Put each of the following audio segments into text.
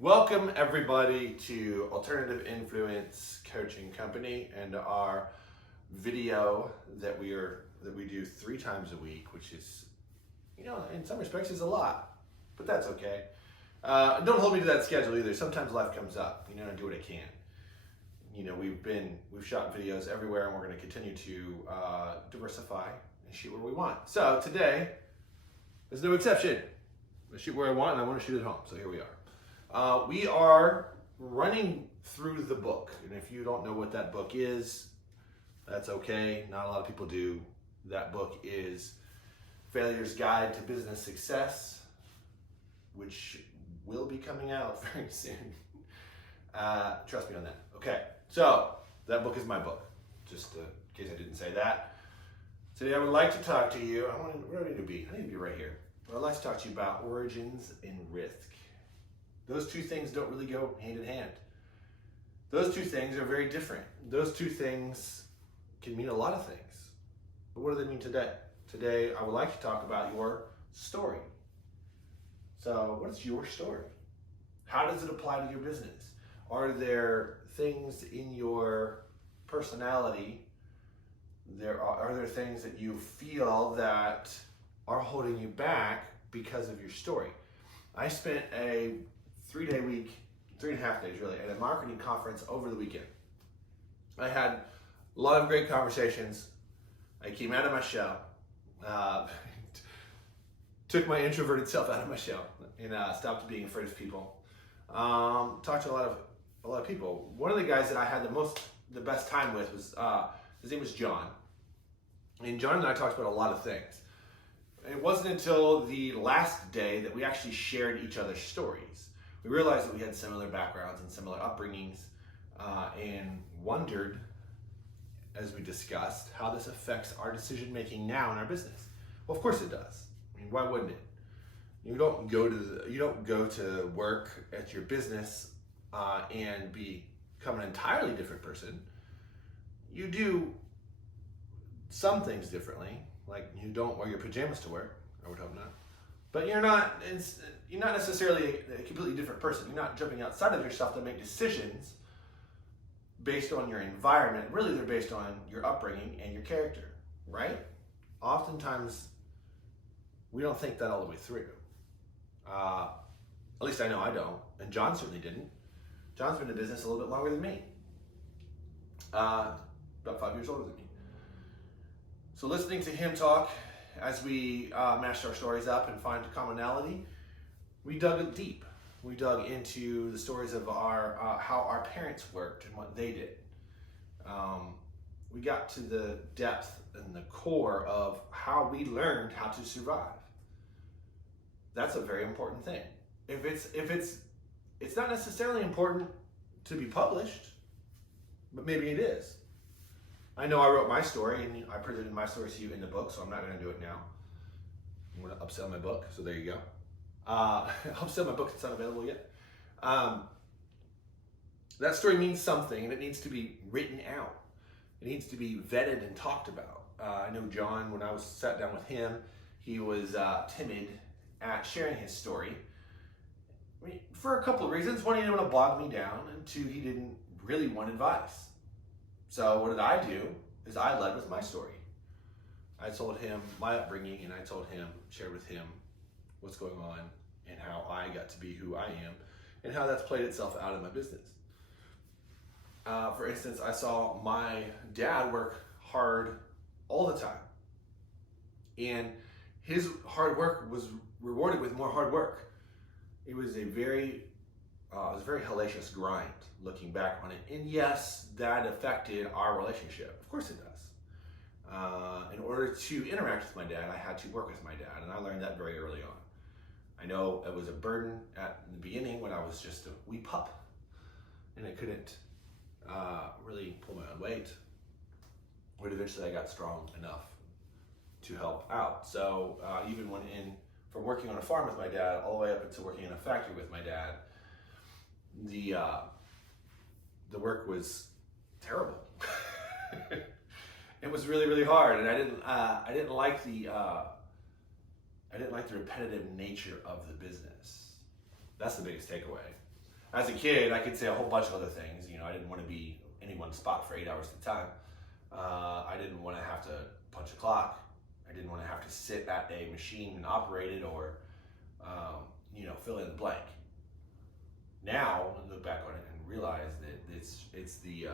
Welcome everybody to Alternative Influence Coaching Company and our video that we do 3 times a week, which is, in some respects is a lot, but that's okay. Don't hold me to that schedule either. Sometimes life comes up. I do what I can. We've shot videos everywhere, and we're going to continue to diversify and shoot where we want. So today is no exception. I shoot where I want, and I want to shoot at home. So here we are. We are running through the book, and if you don't know what that book is, that's okay. Not a lot of people do. That book is Failure's Guide to Business Success, which will be coming out very soon. Trust me on that. Okay, so that book is my book, just in case I didn't say that. Today I would like to talk to you, where do I need to be? I need to be right here. I'd like to talk to you about origins and risk. Those two things don't really go hand in hand. Those two things are very different. Those two things can mean a lot of things. But what do they mean today? Today, I would like to talk about your story. So, what is your story? How does it apply to your business? Are there things in your personality, are there things that you feel that are holding you back because of your story? I spent a 3-day week, 3.5 days really, at a marketing conference over the weekend. I had a lot of great conversations. I came out of my shell, took my introverted self out of my shell, and stopped being afraid of people. Talked to a lot of people. One of the guys that I had the best time with was his name was John, and John and I talked about a lot of things. It wasn't until the last day that we actually shared each other's stories. We realized that we had similar backgrounds and similar upbringings, and wondered, as we discussed, how this affects our decision making now in our business. Well, of course it does. Why wouldn't it? You don't go to work at your business and become an entirely different person. You do some things differently, like you don't wear your pajamas to work. I would hope not. But you're not necessarily a completely different person. You're not jumping outside of yourself to make decisions based on your environment. Really, they're based on your upbringing and your character, right? Oftentimes, we don't think that all the way through. At least I know I don't, and John certainly didn't. John's been in business a little bit longer than me. About 5 years older than me. So listening to him talk, as we mashed our stories up and find commonality, we dug deep. We dug into the stories of how our parents worked and what they did. We got to the depth and the core of how we learned how to survive. That's a very important thing. It's not necessarily important to be published, but maybe it is. I know I wrote my story and I presented my story to you in the book, so I'm not going to do it now. I'm going to upsell my book, so there you go. Upsell my book, it's not available yet. That story means something, and it needs to be written out. It needs to be vetted and talked about. I know John, when I sat down with him, he was timid at sharing his story. For a couple of reasons. One, he didn't want to bog me down, and 2, he didn't really want advice. So what did I do is I led with my story. I told him my upbringing, and I shared with him what's going on and how I got to be who I am and how that's played itself out in my business. For instance, I saw my dad work hard all the time, and his hard work was rewarded with more hard work. It was a very hellacious grind looking back on it. And yes, that affected our relationship. Of course it does. In order to interact with my dad, I had to work with my dad, and I learned that very early on. I know it was a burden at the beginning when I was just a wee pup, and I couldn't really pull my own weight. But eventually I got strong enough to help out. So even from working on a farm with my dad all the way up into working in a factory with my dad, the work was terrible. It was really, really hard, and I didn't like the repetitive nature of the business. That's the biggest takeaway. As a kid, I could say a whole bunch of other things. You know, I didn't want to be in any one spot for 8 hours at a time. I didn't want to have to punch a clock. I didn't want to have to sit at a machine and operate it, or fill in the blank. Now, I look back on it and realize that it's the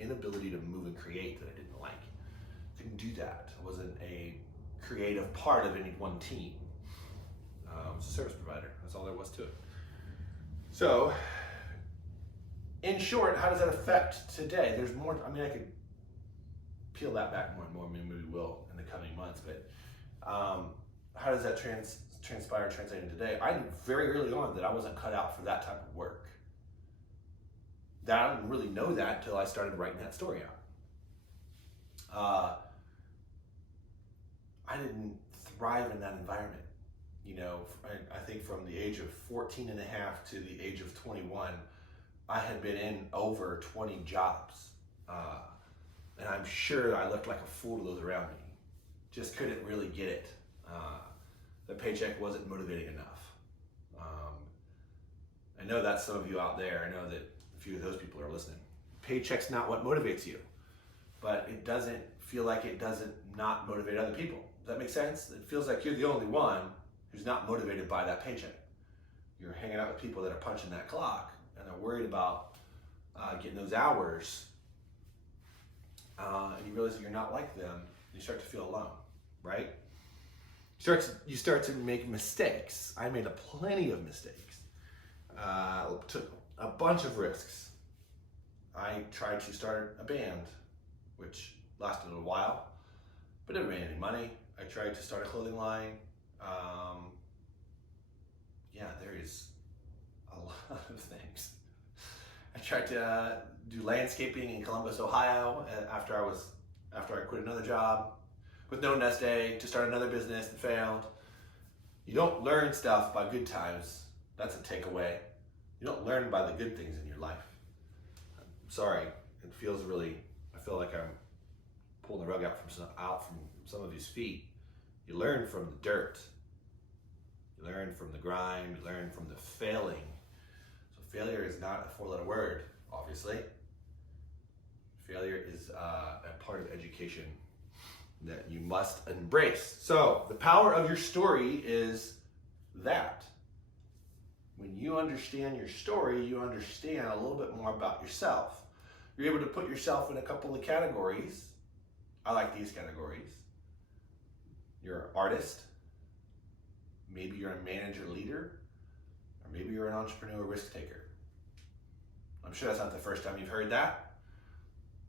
inability to move and create that I didn't like. Couldn't do that. I wasn't a creative part of any one team. I was a service provider. That's all there was to it. So, in short, how does that affect today? There's more. I mean, I could peel that back more and more. Maybe we will in the coming months. But how does that translate into today? I knew very early on that I wasn't cut out for that type of work. That I didn't really know that until I started writing that story out. I didn't thrive in that environment. You know, I think from the age of 14 and a half to the age of 21, I had been in over 20 jobs. And I'm sure I looked like a fool to those around me. Just couldn't really get it. The paycheck wasn't motivating enough. I know that's some of you out there. I know that a few of those people are listening. Paycheck's not what motivates you, but it doesn't feel like it doesn't not motivate other people. Does that make sense? It feels like you're the only one who's not motivated by that paycheck. You're hanging out with people that are punching that clock and they're worried about getting those hours, and you realize that you're not like them. You start to feel alone, right? You start to make mistakes. I made plenty of mistakes. Took a bunch of risks. I tried to start a band, which lasted a while, but didn't make any money. I tried to start a clothing line. There is a lot of things. I tried to do landscaping in Columbus, Ohio, after I quit another job with no nest egg to start another business and failed. You don't learn stuff by good times. That's a takeaway. You don't learn by the good things in your life. I'm sorry, it feels I feel like I'm pulling the rug out from some of his feet. You learn from the dirt. You learn from the grind. You learn from the failing. So failure is not a four-letter word, obviously. Failure is a part of education that you must embrace. So the power of your story is that. When you understand your story, you understand a little bit more about yourself. You're able to put yourself in a couple of categories. I like these categories. You're an artist. Maybe you're a manager leader. Or maybe you're an entrepreneur risk taker. I'm sure that's not the first time you've heard that.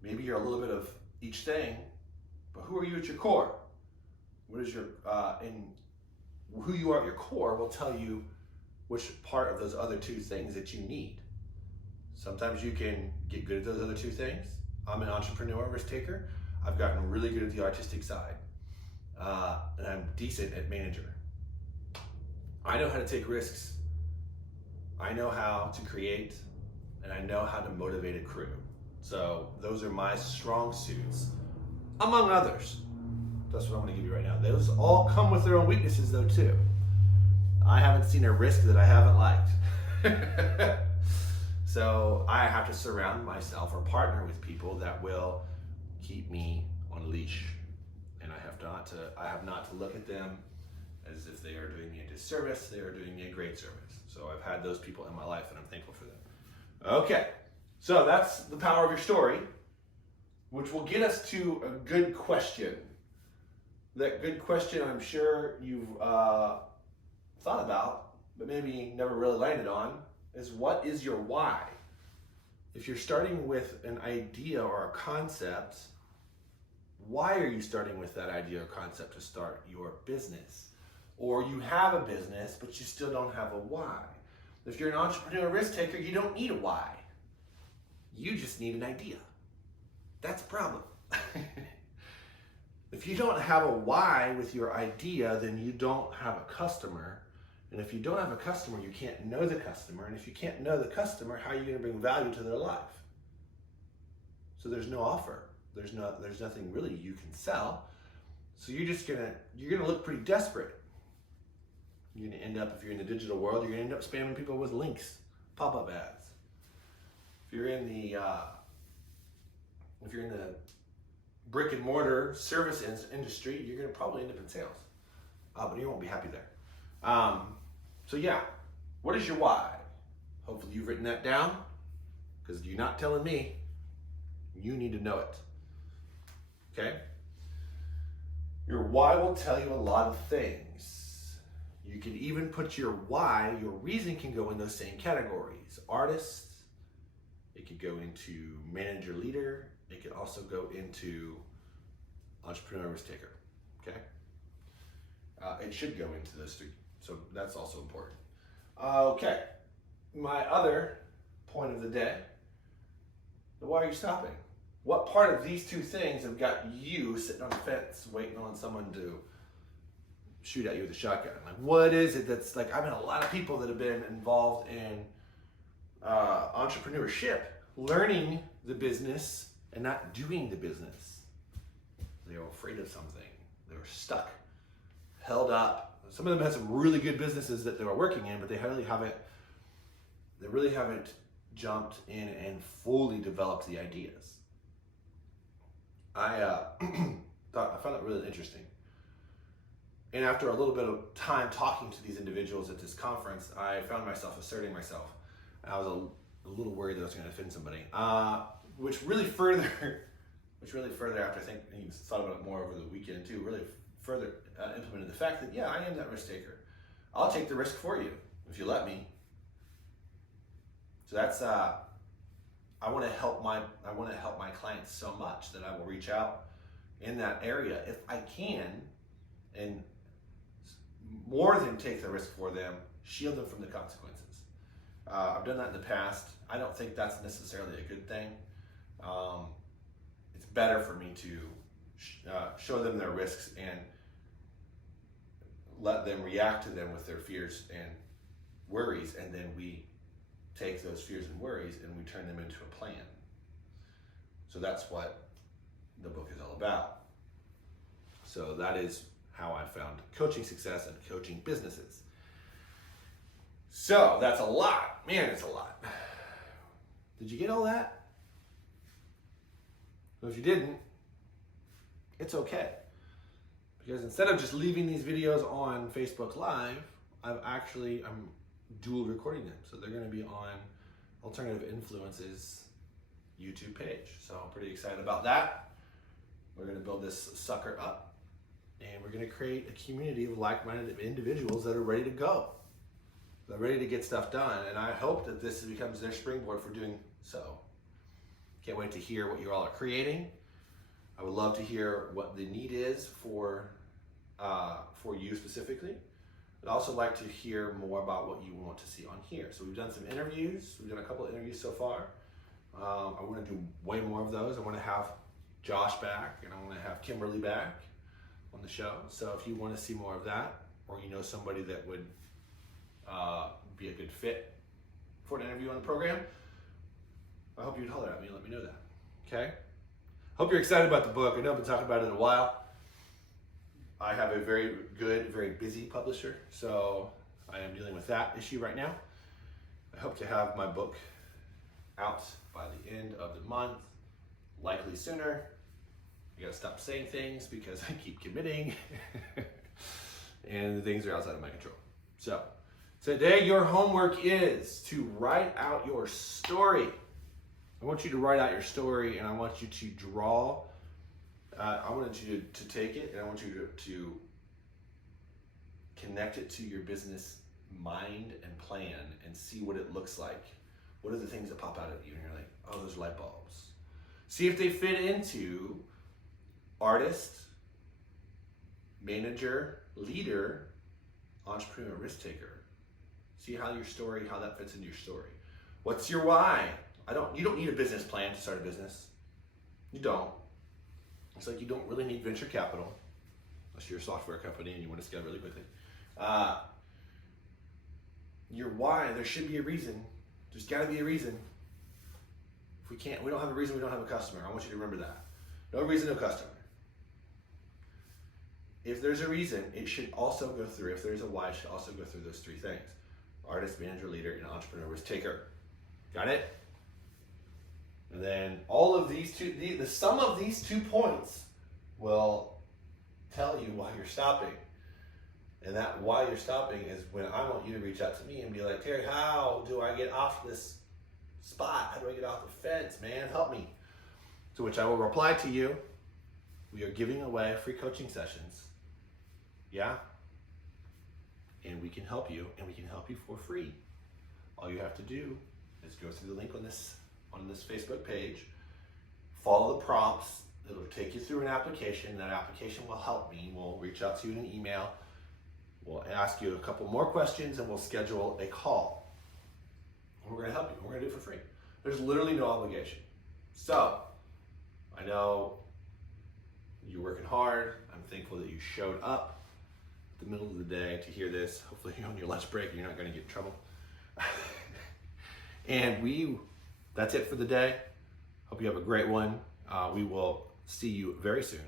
Maybe you're a little bit of each thing, but who are you at your core? What is who you are at your core will tell you which part of those other two things that you need. Sometimes you can get good at those other two things. I'm an entrepreneur, risk taker. I've gotten really good at the artistic side. And I'm decent at manager. I know how to take risks. I know how to create, and I know how to motivate a crew. So those are my strong suits, among others. That's what I'm gonna give you right now. Those all come with their own weaknesses though too. I haven't seen a risk that I haven't liked. So I have to surround myself or partner with people that will keep me on a leash. And I have not to look at them as if they are doing me a disservice. They are doing me a great service. So I've had those people in my life and I'm thankful for them. Okay, so that's the power of your story, which will get us to a good question. That good question I'm sure you've thought about, but maybe never really landed on, is what is your why? If you're starting with an idea or a concept, why are you starting with that idea or concept to start your business? Or you have a business, but you still don't have a why. If you're an entrepreneur risk taker, you don't need a why. You just need an idea. That's a problem. If you don't have a why with your idea, then you don't have a customer. And if you don't have a customer, you can't know the customer. And if you can't know the customer, how are you going to bring value to their life? So there's no offer. There's nothing really you can sell. So you're gonna look pretty desperate. You're going to end up, if you're in the digital world, you're going to end up spamming people with links, pop-up ads. If you're in the brick and mortar service industry, you're going to probably end up in sales, but you won't be happy there. So yeah, what is your why? Hopefully you've written that down, because you're not telling me. You need to know it. Okay? Your why will tell you a lot of things. You can even put your why, your reason can go in those same categories. Artist, it could go into manager leader, it could also go into entrepreneur risk taker. Okay? It should go into those three. So that's also important. Okay. My other point of the day, why are you stopping? What part of these two things have got you sitting on the fence waiting on someone to shoot at you with a shotgun? Like, what is it that's like, I've met a lot of people that have been involved in entrepreneurship, learning the business and not doing the business. They were afraid of something. They were stuck, held up. Some of them had some really good businesses that they were working in, but they really haven't jumped in and fully developed the ideas. I found it really interesting. And after a little bit of time talking to these individuals at this conference, I found myself asserting myself. I was a little worried that I was going to offend somebody, which really further after I think he thought about it more over the weekend too, really further implemented the fact that, yeah, I am that risk taker. I'll take the risk for you if you let me. So that's I want to help my clients so much that I will reach out in that area if I can, and more than take the risk for them, shield them from the consequences. I've done that in the past. I don't think that's necessarily a good thing. It's better for me to show them their risks and let them react to them with their fears and worries, and then we take those fears and worries and we turn them into a plan. So that's what the book is all about. So that is how I found coaching success and coaching businesses. So that's a lot. Man, it's a lot. Did you get all that? Well, if you didn't, it's okay. Because instead of just leaving these videos on Facebook Live, I'm dual recording them. So they're going to be on Alternative Influences YouTube page. So I'm pretty excited about that. We're going to build this sucker up, and we're going to create a community of like-minded individuals that are ready to go. They're ready to get stuff done, and I hope that this becomes their springboard for doing so. Can't wait to hear what you all are creating. I would love to hear what the need is for you specifically. I'd also like to hear more about what you want to see on here. So we've done some interviews. We've done a couple of interviews so far. I want to do way more of those. I want to have Josh back, and I want to have Kimberly back on the show. So if you want to see more of that, or you know somebody that would be a good fit for an interview on the program, I hope you'd holler at me and let me know that. Okay? Hope you're excited about the book. I know I've been talking about it in a while. I have a very good, very busy publisher, so I am dealing with that issue right now. I hope to have my book out by the end of the month, likely sooner. I gotta stop saying things because I keep committing and the things are outside of my control. So today your homework is to write out your story. I want you to write out your story, and I want you to draw. I wanted you to take it, and I want you to connect it to your business mind and plan and see what it looks like. What are the things that pop out at you? And you're like, oh, those are light bulbs. See if they fit into artist, manager, leader, entrepreneur, risk taker. See how that fits into your story. What's your why? You don't need a business plan to start a business. You don't. It's like you don't really need venture capital unless you're a software company and you want to scale really quickly. Your why, there should be a reason. There's got to be a reason. If we don't have a reason, we don't have a customer. I want you to remember that. No reason, no customer. if there's a reason, it should also go through, if there's a why, it should also go through those three things. Artist, manager, leader, and entrepreneur, risk taker. Got it? And then all of these two, the sum of these 2 points will tell you why you're stopping. And that why you're stopping is when I want you to reach out to me and be like, Terry, how do I get off this spot? How do I get off the fence, man? Help me. To which I will reply to you, we are giving away free coaching sessions. Yeah? And we can help you, and we can help you for free. All you have to do is go through the link on this Facebook page, follow the prompts. It'll take you through an application. That application will help me. We'll reach out to you in an email. We'll ask you a couple more questions, and we'll schedule a call. And we're going to help you. We're going to do it for free. There's literally no obligation. So, I know you're working hard. I'm thankful that you showed up at the middle of the day to hear this. Hopefully you're on your lunch break and you're not going to get in trouble. And that's it for the day. Hope you have a great one. We will see you very soon.